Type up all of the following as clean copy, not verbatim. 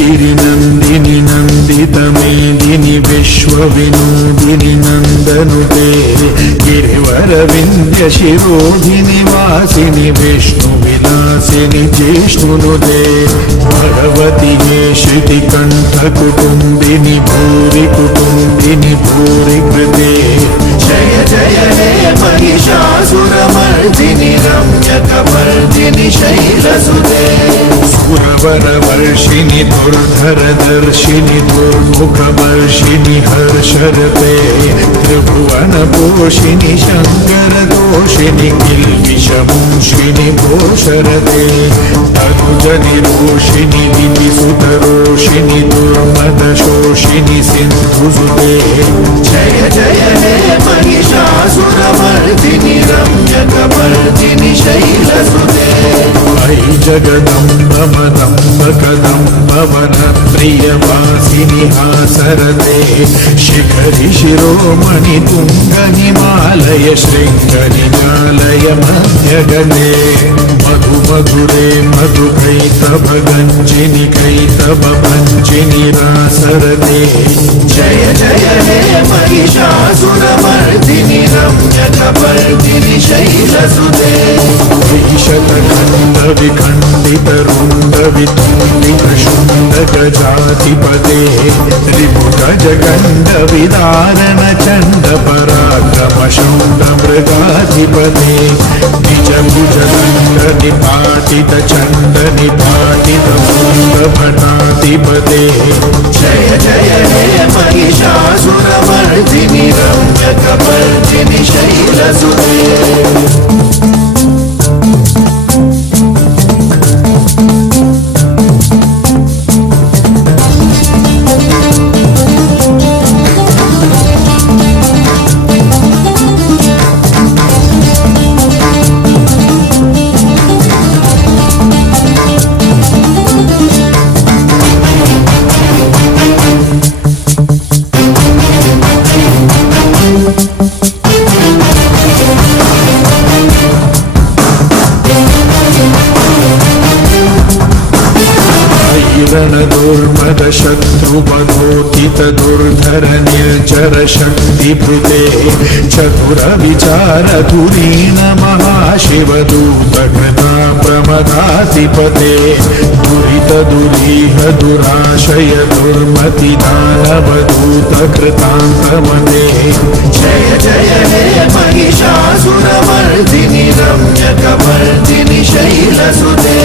गिरिनन्दिनि नन्दितमेदिनि विश्वविनोदिनि नन्दनुते गिरिवरविन्द्यशिरोधिनि वासिनि विष्णुविलासिनि जिष्णुनुते भगवति हे श्रुतिकण्ठकुटुम्बिनि भूरि कुटुम्बिनि भूरि कृते जय जय हे महिषासुरमर्दिनि रम्यकपर्दिनि शैलसुते सुरवरवर्षिणि दुर्धरदर्शिनि दुर्मुखवर्षिणि हर्षरते त्रिभुवनपोषिणि शङ्करदोषिणि किल्बिषमूषिणि भूषरते तनुजनिरोषिणि दितिसुतरोषिणि दुर्मदशोषिणि सिन्धुसुते जय जय हे महिषासुरमर्दिनि रम्यकपर्दिनि शैलसुते अयि जगदम्ब मदम्ब कदम्ब वनप्रियवासिनि हासरते शिखरि शिरोमणि तुङ्गहिमालय शृङ्गनिजालय मध्यगणे मधुमधुरे मधुकैतभगञ्जिनि कैतभञ्जिनि रासरते जय जय हे महिषासुरमर्दिनि रम्यकपर्दिनि शैलसुते विशतखण्डविखण्डितरुण्डवितुण्डितशुण्डगजाधिपते त्रिभुगजगण्डविदारण चण्डपराक्रमशौण्डमृगाधिपते निजभुजदण्डनिपाटितचण्डनिपाटितशूण्डभटाधिपते जय जय हे महिषासुरमर्दिनि रम्यकपर्दिनि शैलसुते दुर्मदशत्रुवधोतितदुर्धर निर्जर शक्तिभृते चतुरविचारधुरीण महाशिवदूतकृता प्रमदाधिपते दुरितदुरीह दुराशय दुर्मतिदानवदूतकृतान्तमते जय जय हे महिषासुरमर्दिनि रम्यकपर्दिनि शैलसुते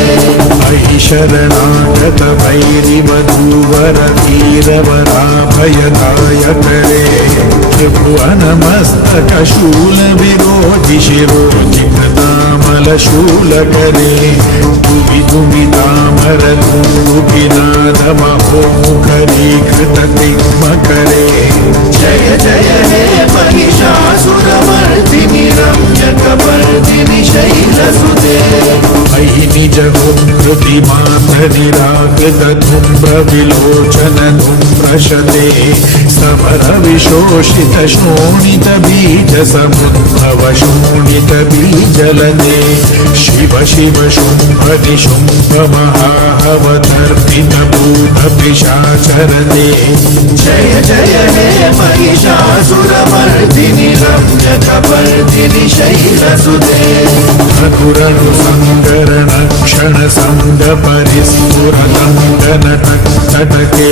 अयि शरणागत भैरिवधूवर धीरवराभयदायकरे त्रिभुवनमस्तकशूल विरोधि शिरोधि कृतामलशूलकरे दुवि दुमितामर धूपिनादमहोमुखरीकृततिग्मकरे जय जय हे महिषासुरमर्दिनि रम्यकपर्दिनि शैलसुते अयि निजहुत्कृतिमातनिराकृतधूम्रविलोचन धूम्रशते समरविशोषितशोणितबीजसमुद्भवशोणितबीजलते शिव शिव शुम्भ निशुम्भ महाहवतर्पितभूतपिशाचरते जय जय हे महिषासुरमर्दिनि रम्यकपर्दिनि शैलसुते धनुरनुसङ्करण क्षणसङ्गपरिस्फुरदङ्गनटके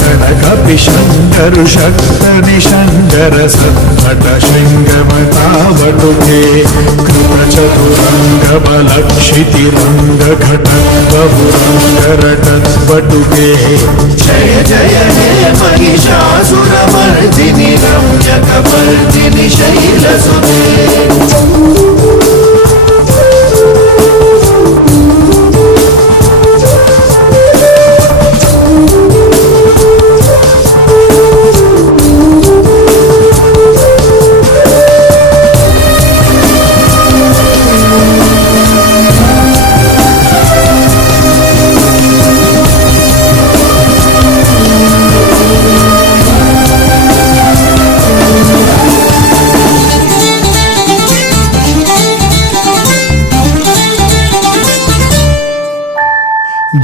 कनकपिशङ्करुशक्तनिशङ्कर सद्भट शृङ्गमतावटुके कृतचतुरङ्गबलक्षितिरङ्गघटकबहुरङ्गरटद्वटुके जय जय हे महिषासुरमर्दिनि रम्यकपर्दिनि शैलसुते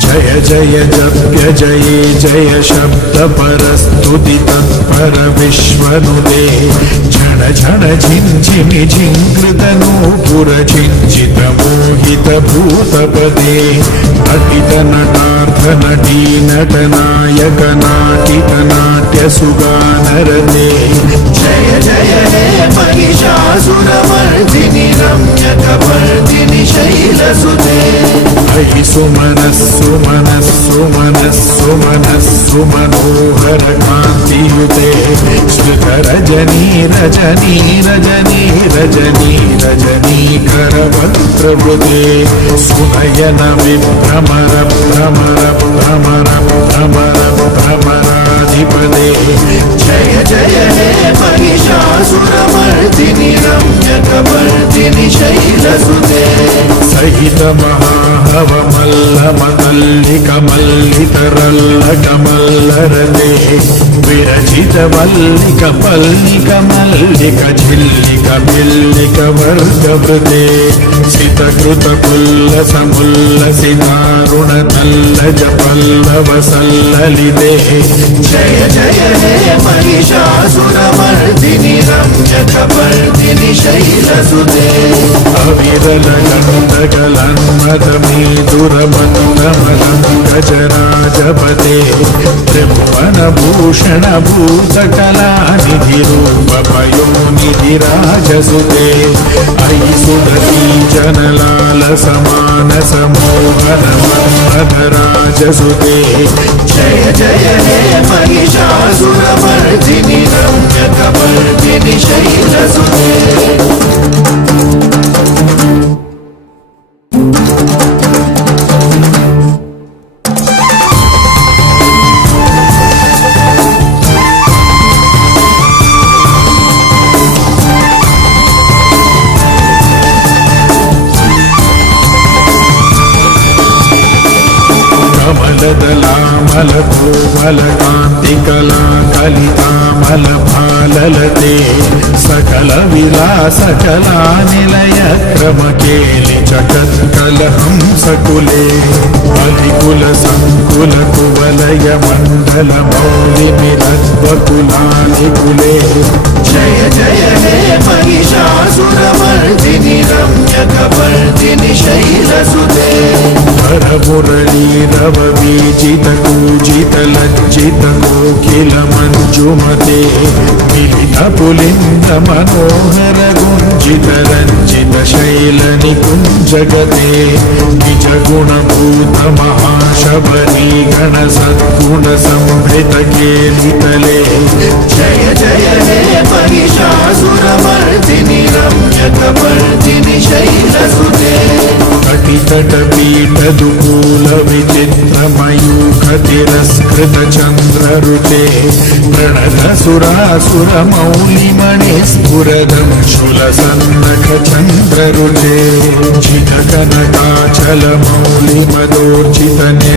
जय जय जप्य जये जय शब्द परस्तुति तत्पर विश्वनुदे झण झण झिञ्झिमि झिङ्कृतनूपुर झिञ्झित मोहित भूतपदे नटित नटार्थ नटी नटनायक नाटित नाट्य सुगानरते जय जय हे महिषासुरमर्दिनि रम्यकपर्दिनि शैलसुते अयि सुमनः सुमनः सुमनः सुमनः सुमनोहर कान्तियुते श्रुतरजनी रजनी रजनी रजनी रजनीकरवक्त्रवृते सुनयन विभ्रमर भ्रमर भ्रमर भ्रमर भ्रमराधिपदे जय जय हे महिषासुरमर्दिनि रम्यकपर्दिनि शैलसुते सहित महाहव मल्ल मल्लिक मल्लितरल्लक मल्लरते विरचित वल्लिक पल्लिक मल्लिक झिल्लिक बिल्लिक वर्गवृते सितकृत कुल्लस मुल्लसितारुण तल्लज पल्लव सल्ललिते जय जय हे महिषासुरमर्दिनि रम्यकपर्दिनि शैलसुते अविरल गण्डकलन्मदमेदुरमन्दमलं गजराजपते त्रिभुवनभूषण भूतकलानिधिरूपपयोनिधिराजसुते अयि सुदती जनलाल समान समोहन मन्मथराजसुते जय जय हे महिषासुरमर्दिनि रम्यकपर्दिनि शैलसुते कमलदलामल कोमल कान्तिकला कलितामल भाललते सकल विलास कला निलय क्रम केलि जगत्कलहंसकुले बलिकुल संकुल कुवलय मण्डल मौलि मिलद्वकुलानिकुले जय जय हे महिषासुरमर्दिनि रम्यकपर्दिनि शैलसुते हर मुरलीरव बीजित कूजित लज्जित कोकिल मंजुमते मिलित पुलिंद मनोहर गुंजित रंजित शैल निकुंजगते निज गुण भूत महाशबरी गण सद्गुण संभृत केलितले जय जय हे महिषासुरमर्दिनि रम्यकपर्दिनि शैलसुते कटितट पीठ दुकूल विचित्र मयूख तिरस्कृत चंद्ररुते प्रणत सुरासुर मौलि मणिस्फुरदं शूल सन्नख चंद्ररुते चित कनकाचल मौलि मदोर्चित